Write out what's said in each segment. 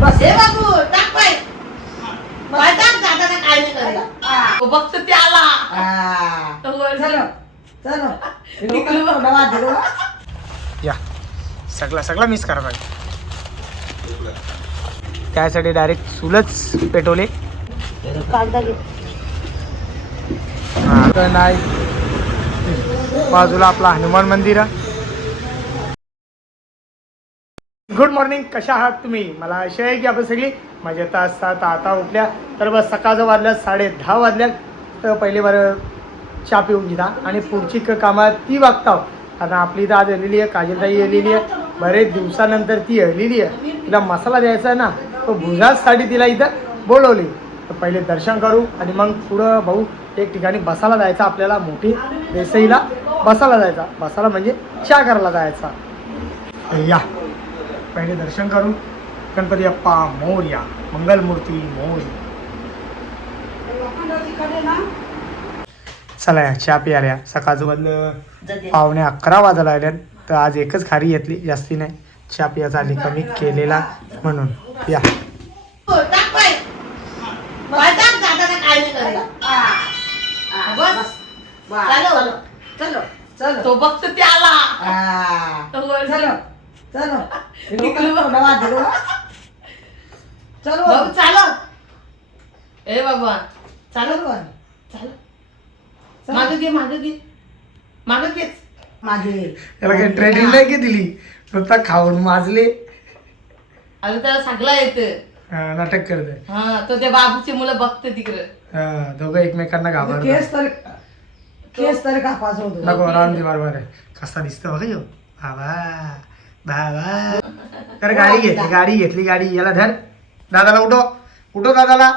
बस हे बाबू टाक पाय पाय टाक दादा काय नाही करे बघत ते आला चलो चलो या सगळा मिस करा पाहिजे त्यासाठी डायरेक्ट चुलच पेटवले नाही बाजूला आपला हनुमान मंदिर आहे. गुड मॉर्निंग, कशा आहात तुम्ही? मला आशा आहे की आपण सगळी मजेत असतात. आता उठल्या तर बस सकाळचं वाजल्यात 10:30 वाजल्यात. तर पहिले बरं चहा पिऊन घेता आणि पुढची कामात ती वागता. कारण आपली इथं आज आलेली आहे, काजलताई आलेली आहे, बरेच दिवसानंतर ती आलेली आहे. तिला मसाला द्यायचा आहे ना, तो भुजासाठी तिला इथं बोलवली. तर पहिले दर्शन करू आणि मग पुढं भाऊ एक ठिकाणी बसायला जायचा आपल्याला, मोठी देसाईला बसायला जायचा. बसायला म्हणजे चहा करायला जायचा. या पहिले दर्शन करू. गणपती बाप्पा मोरया, मंगलमूर्ती मोरया. चला या चहा प्यायला. सकाळचं बंद 11:15 वाजायला लागल्यात. तर आज एकच खारी घेतली, जास्ती नाही. चहा पियाचा आली कमी केलेला म्हणून. या टाक पाय पाय टाक दादा काय नाही करे बस चलो चलो चलो तो बघत ते आला चलो चलो चलो बाबू चालो ए बाबा चालो चालो मागे घे याला काही ट्रेनिंग नाही की दिली, फक्त खाऊन माजले. अरे त्याला सगळं येतं. नाटक करते. हा तो त्या बाबूची मुलं बघते तिकडे. दोघं एकमेकांना घाबरतात. केस तर कापाच होतो. नको रामजी बरोबर आहे. कसा दिसतो बघा ह्यो. बाबा बाबा. तर गाडी घेतली गाडी. याला धर, दादाला उठो दादाला.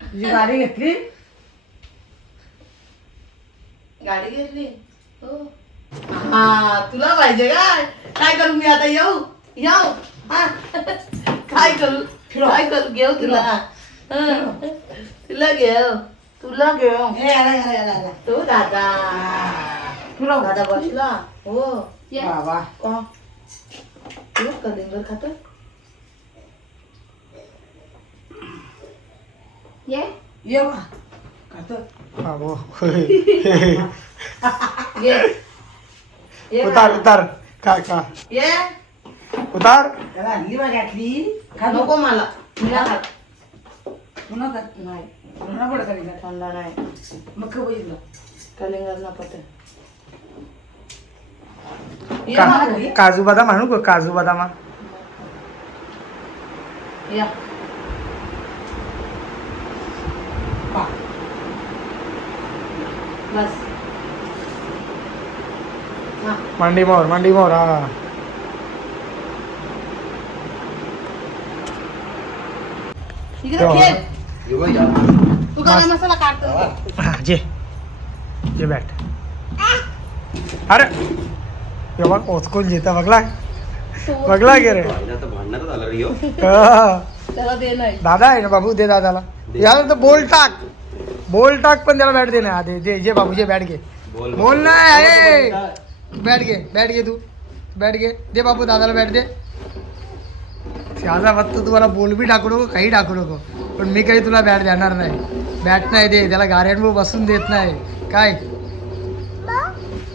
तुझी गाडी घेतली हो. हा तुला पाहिजे काय करू मी आता? येऊ हा काय करू घेऊ तुला घेऊ तो दादा बसला हो. बाबा कलिंगड खात ये उतार काय का ये उतार. नको मला नाही थंडा नाही मग कलिंगड ना पट काजू बदाम आणू का? काजू बदाम या बस मांडी मोर हा. तू गरम मसाला काढतो जे बॅट. अरे बघ ओचकून घेता बघला गे रे. त्याला दे नाही दादा आहे ना बाबू, दे दादाला. याला तर बोल टाक पण त्याला बॅट दे ना. दे जे बाबू जे बॅट घे. बोल नाही बॅट घे तू बॅट घे. दे बाबू दादाला बॅट दे. त्याचा फक्त तुम्हाला बोल बी टाकू नको, काही टाकू नको, पण मी काही तुला बॅट देणार नाही. बॅट नाही दे त्याला, गाड्यांवर बसून देत नाही. काय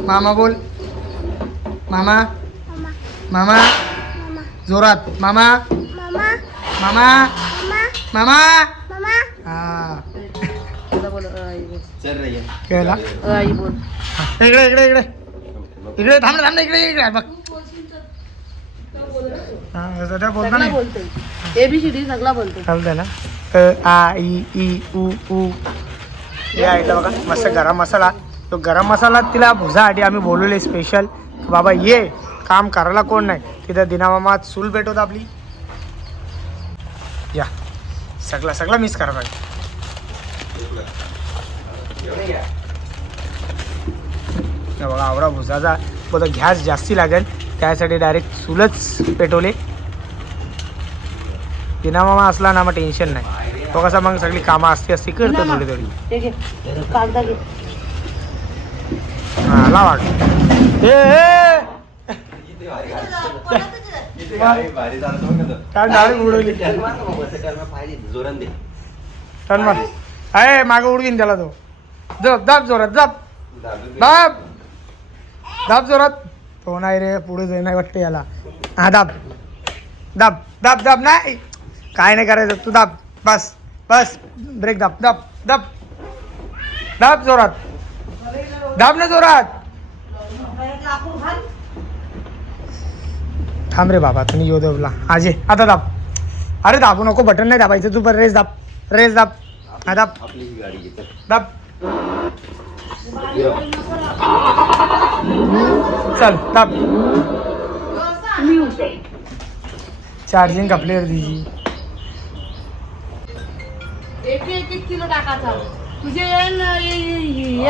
मामा बोल. मामा जोरात. मामा हा केला. इकडे थांब ना इकडे बघ. बोलता नाही. ABCD सगळा बोलतो. चालतंय ना. आ इ ई उ ऊ. या ऐकलं बघा मस्त गरम मसाला. तो गरम मसाला तिला भुजासाठी आम्ही बोलवले स्पेशल. बाबा ये, काम करायला कोण नाही. तिथं दिनामामात चूल भेटवत आपली. या सगळा मिस करा पाहिजे. बघा आवडा भुजाचा बघा गॅस जास्ती लागेल, त्यासाठी डायरेक्ट चूलच पेटवले. दिनामामा असला ना मग टेन्शन नाही. तो कसा मग सगळी कामं असती करतो थोडी. हा लावा. काय डायरेक्ट उडवली टर्न मार आहे मागे उडवीन त्याला तो जप दाब जोरात जप दाब दाब जोरात तो नाही रे पुढे जाई नाही वाटते याला हा दाब दाब दाब दाब नाही काय नाही करायचं तू दाब बस बस ब्रेक दाब दाब दाब दाब जोरात दाब ना जोरात थांब रे बाबा तुम्ही येऊ देवला आजे आता दाब अरे दाबू नको बटन नाही दाबायचं तू पण रेस दाब हा दाब दाब चल दाब चार्जिंग कपले दीजी एक किलो टाकायचा तुझे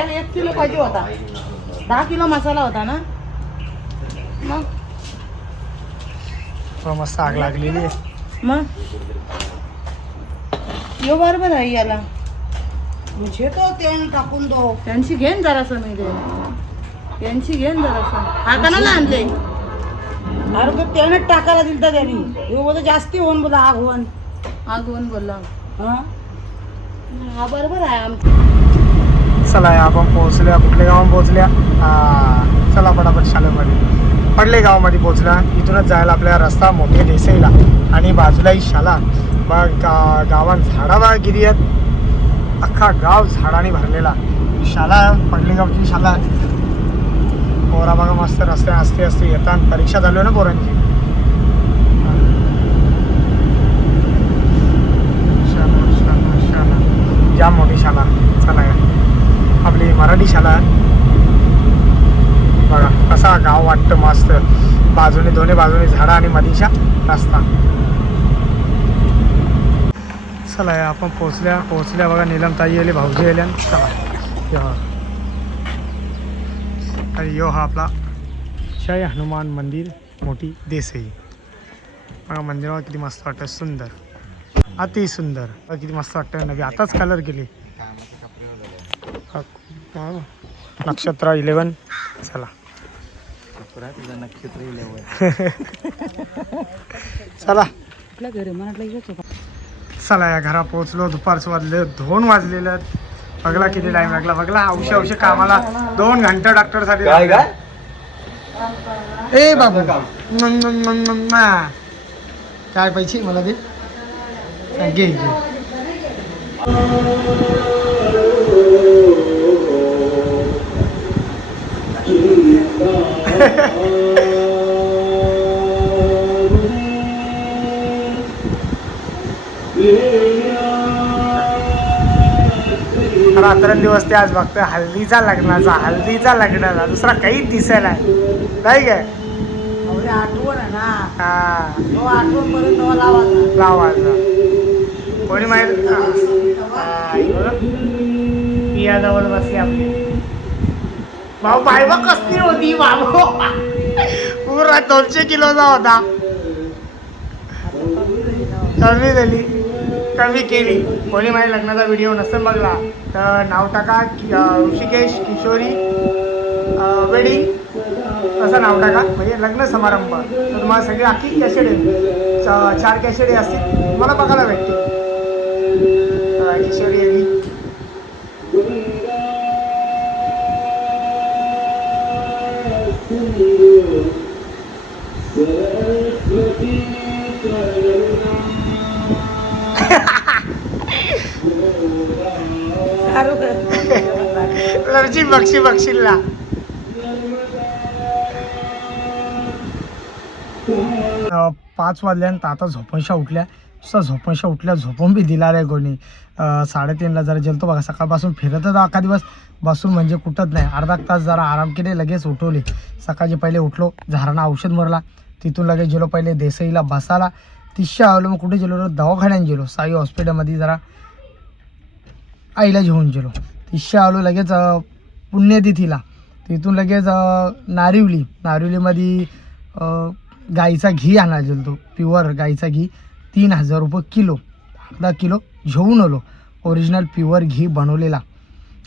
1 किलो पाहिजे होता 10 किलो मसाला होता ना मग मस्त आग लागलेली आहे मग यो बरोबर आहे याला मुझे तो तेल टाकून दो त्यांची घेन जरासं मी दे त्यांची घेन जरासं हा कणाला आणले अरे तो तेल टाकायला दिलता त्यांनी यो बोलतो जास्ती होऊन बोला आग होऊन बोलला हा बरोबर आहे चला आपण पोहोचल्या कुठल्या गावात पोहोचल्या चला पटापट शाळेमध्ये पडले गावामध्ये पोहोचला इथूनच जायला आपल्या रस्ता मोठे देसाईला आणि बाजूलाही शाळा मग गावात झाडागिरी आहेत अख्खा गाव झाडाने भरलेला शाळा पडले गावची शाळा पोरा बघा मस्त रस्ते असते येतात परीक्षा झाली ना पोरांची शाळा जाम मोठी शाळा चला आपली मराठी शाळा बघा कसा गाव वाटतं मस्त बाजूने दोन्ही बाजूने झाडं आणि मधीच्या रस्ता चला आपण पोहोचल्या बघा नीलमताई आली भाऊजी आल्या चला आणि यो हा आपला जय हनुमान मंदिर मोठी देसाई बघा मंदिरावर किती मस्त वाटतं सुंदर अति सुंदर किती मस्त वाटतं नवी आताच कलर केली नक्षत्र 11 चला चला चला या घरा पोहोचलो दुपारचं वाजले 2 वाजलेलं बघला किती टाइम लागला बघला औषध कामाला 2 घंटे डॉक्टरसाठी ए बाबू काय पाहिजे मला ते घे रात्रंदिवस ते आज बघतोय हल्दीचा लग्नाचा दुसरा काहीच दिसायला नाही काय आठवण आहे ना हा तो आठवण पर्यंत लावायचा कोणी माहित पियाजवळ बसली आपली भाऊ बायबा कसली होती बाबू पुरा 200 किलोचा होता कमी केली कोणी माझ्या लग्नाचा व्हिडिओ नसेल बघला तर नाव टाका ऋषिकेश किशोरी वेडिंग असं नाव टाका म्हणजे लग्न समारंभ तर तुम्हाला सगळी अख्खी कॅसेट आहे 4 कॅसेट असतील तुम्हाला बघायला भेटते किशोरी येली बक्षीला 5 वाजल्यानंतर आता झोपणशा उठल्या झोपून बी दिला रे कोणी 3:30ला जरा जेलतो बघा सकाळपासून फिरतच अख्खा दिवस बसून म्हणजे कुठंच नाही अर्धा तास जरा आराम केले लगेच उठवले सकाळची पहिले उठलो झाडांना औषध मरला तिथून लगेच गेलो पहिले देसाईला बसाला तिशा आलो मग कुठे गेलो दवाखान्यात गेलो साई हॉस्पिटलमध्ये जरा आईला घेऊन गेलो तिशा आलो लगेच पुण्यतिथीला तिथून लगेच नारिवलीमध्ये गाईचा घी आणायला गेलो प्युअर गाईचा घी 3000 रुपये किलो अर्धा किलो घेऊन आलो ओरिजिनल प्युअर घी बनवलेला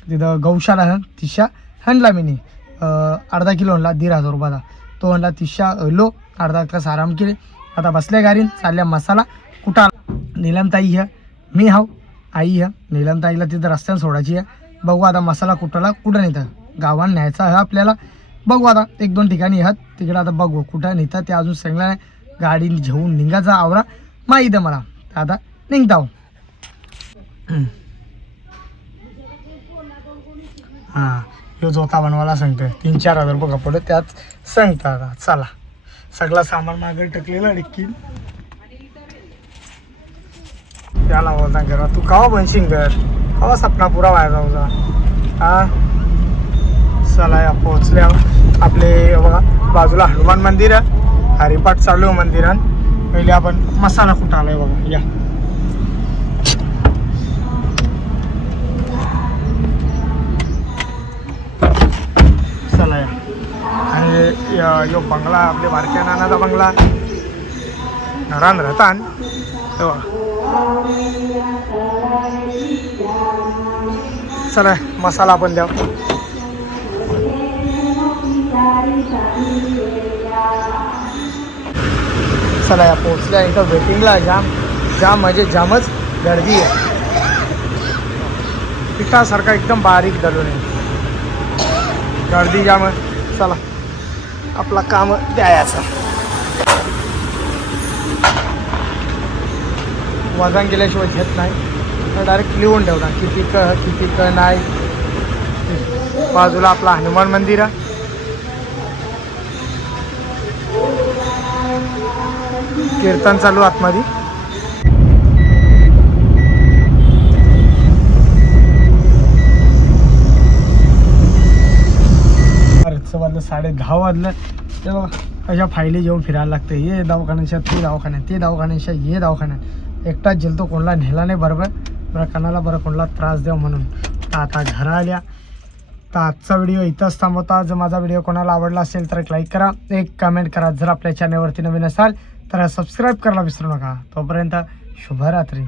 तिथं गौशाला तिशा हणला मी अर्धा किलो आणला 1500 रुपयाचा तो आणला तिशा आलो अर्धा तास आराम केले आता बसल्या गाडीन चालल्या मसाला कुठं नीलमताई ह्या मी हाव आई ह्या नीलमताईला तिथं रस्त्यानं सोडायची आहे. बघू आता मसाला कुठला कुठं नेतं गावात न्यायचा आहे आपल्याला. बघू आता 1-2 ठिकाणी ह्यात तिकडं आता बघू कुठं नेतं ते अजून सांगलं नाही. गाडी घेऊन निघायचा आवरा माहीत आहे मला. आता निघताव. हां ह्यो जोता बनवायला सांगतोय 3-4 हजार रुपये कपडे त्यात सांगता. आता चला सगळं सामान मागे टकलेलं डिक्कीन त्याला बोलता करा तू कवा बनशील घर कवा सपना पुरा व्हायचा तुझा. हा चला या पोहोचल्या आपले बघा बाजूला हनुमान मंदिर आहे. हरिपाठ चालू आहे मंदिरात. पहिले आपण मसाला कुठं आलाय बघा या. चला या आणि यो बंगला आपले बारक्या नानाचा बंगला घरान राहतान तेव्हा. चला मसाला आपण द्या. चला या पोचल्या इथं वेटिंगला जाम म्हणजे जामच गर्दी आहे. पिठासारखा एकदम बारीक दळून आहे. गर्दी जाम. चला आपला काम द्यायचं. वजन केल्याशिवाय घेत नाही डायरेक्ट लिहून ठेवता किती क नाही. बाजूला आपला हनुमान मंदिर आहे. कीर्तन चालू आतमध्ये. वाजलं 10:30 वाजलं तेव्हा अशा फायली घेऊन फिरायला लागतं. हे दवाखान्याच्या ते दवाखान्यात ते दवाखान्याच्या हे दवाखान्यात एकटाच गेलतो कोणाला नेला नाही बरोबर बरं कणाला बरं कोणाला त्रास द्या म्हणून. तर आता घरा आल्या. तर आजचा व्हिडिओ इथंच थांबवता. जर माझा व्हिडिओ कोणाला आवडला असेल तर एक लाईक करा एक कमेंट करा. जर आपल्या चॅनलवरती नवीन असाल तर सबस्क्राईब करायला विसरू नका. तोपर्यंत शुभरात्री.